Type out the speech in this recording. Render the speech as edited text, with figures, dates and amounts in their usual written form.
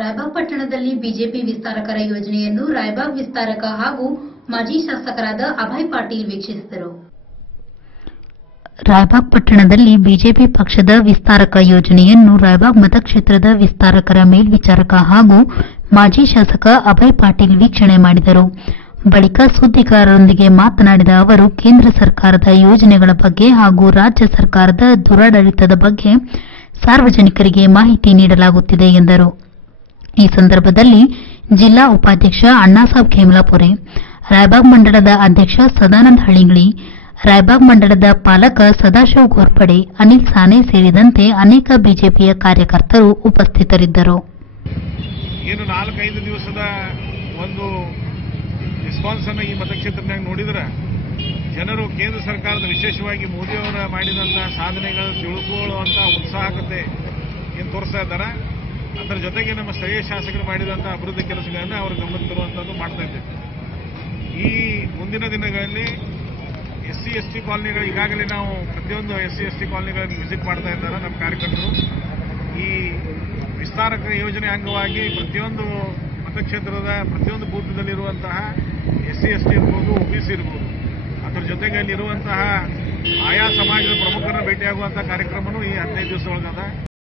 ರಾಯಬಾಗ್ ಪಟ್ಟಣದಲ್ಲಿ ಬಿಜೆಪಿ ವಿಸ್ತಾರಕರ ಯೋಜನೆಯನ್ನು ರಾಯಬಾಗ್ ವಿಸ್ತಾರಕ ಹಾಗೂ ಮಾಜಿ ಶಾಸಕರಾದ ಅಭಯ್ ಪಾಟೀಲ್ ವೀಕ್ಷಿಸಿದರು. ರಾಯಬಾಗ್ ಪಟ್ಟಣದಲ್ಲಿ ಬಿಜೆಪಿ ಪಕ್ಷದ ವಿಸ್ತಾರಕ ಯೋಜನೆಯನ್ನು ರಾಯಬಾಗ್ ಮತಕ್ಷೇತ್ರದ ವಿಸ್ತಾರಕರ ಮೇಲ್ವಿಚಾರಕ ಹಾಗೂ ಮಾಜಿ ಶಾಸಕ ಅಭಯ್ ಪಾಟೀಲ್ ವೀಕ್ಷಣೆ ಮಾಡಿದರು. ಬಳಿಕ ಸುದ್ದಿಗಾರರೊಂದಿಗೆ ಮಾತನಾಡಿದ ಅವರು, ಕೇಂದ್ರ ಸರ್ಕಾರದ ಯೋಜನೆಗಳ ಬಗ್ಗೆ ಹಾಗೂ ರಾಜ್ಯ ಸರ್ಕಾರದ ದುರಾಡಳಿತದ ಬಗ್ಗೆ ಸಾರ್ವಜನಿಕರಿಗೆ ಮಾಹಿತಿ ನೀಡಲಾಗುತ್ತಿದೆ ಎಂದರು. ಈ ಸಂದರ್ಭದಲ್ಲಿ ಜಿಲ್ಲಾ ಉಪಾಧ್ಯಕ್ಷ ಅಣ್ಣಾಸಾಬ್ ಖೇಮ್ಲಾಪುರೆ, ರಾಯಬಾಗ್ ಮಂಡಳದ ಅಧ್ಯಕ್ಷ ಸದಾನಂದ ಹಳಿಂಗ್ಳಿ, ರಾಯಬಾಗ್ ಮಂಡಳದ ಪಾಲಕ ಸದಾಶಿವ ಘೋರ್ಪಡೆ, ಅನಿಲ್ ಸಾನೆ ಸೇರಿದಂತೆ ಅನೇಕ ಬಿಜೆಪಿಯ ಕಾರ್ಯಕರ್ತರು ಉಪಸ್ಥಿತರಿದ್ದರು. ಏನು 4-5 ದಿವಸದ ಒಂದು ರೆಸ್ಪಾನ್ಸ್ ಅನ್ನು ಈ ಮತಕ್ಷೇತ್ರನಾಗ ನೋಡಿದ್ರೆ ಜನರು ಕೇಂದ್ರ ಸರ್ಕಾರದ ವಿಶೇಷವಾಗಿ ಮೋದಿಯವರ ಮಾಡಿದಂತಹ ಸಾಧನೆಗಳು ತಿಳ್ಕೊಳ್ಳುವಂತ ಉತ್ಸಾಹಕತೆ ಏನು ತೋರಿಸ್ತಾ ಇದ್ದಾರೆ. ಅದರ ಜೊತೆಗೆ ನಮ್ಮ ಸ್ಥಳೀಯ ಶಾಸಕರು ಮಾಡಿದಂತಹ ಅಭಿವೃದ್ಧಿ ಕೆಲಸಗಳನ್ನು ಅವರು ಗಮನಕ್ಕೆ ತರುವಂತದ್ದು ಮಾಡ್ತಾ ಇದ್ದೇವೆ. ಈ ಮುಂದಿನ ದಿನಗಳಲ್ಲಿ SC/ST ಕಾಲನಿಗಳು ಈಗಾಗಲೇ ನಾವು ಪ್ರತಿಯೊಂದು SC/ST ಕಾಲನಿಗಳನ್ನು ವಿಸಿಟ್ ಮಾಡ್ತಾ ಇದ್ದಾರೆ ನಮ್ಮ ಕಾರ್ಯಕರ್ತರು. ಈ ವಿಸ್ತಾರಕ ಯೋಜನೆ ಅಂಗವಾಗಿ ಪ್ರತಿಯೊಂದು ಮತಕ್ಷೇತ್ರದ ಪ್ರತಿಯೊಂದು ಬೂತ್ನಲ್ಲಿರುವಂತಹ SC/ST ಇರ್ಬೋದು, OBC ಇರ್ಬೋದು, ಅದರ ಜೊತೆಗೆ ಅಲ್ಲಿರುವಂತಹ ಆಯಾ ಸಮಾಜದ ಪ್ರಮುಖರನ್ನು ಭೇಟಿಯಾಗುವಂತಹ ಕಾರ್ಯಕ್ರಮನೂ ಈ 15 ದಿವಸ ಒಳಗದ.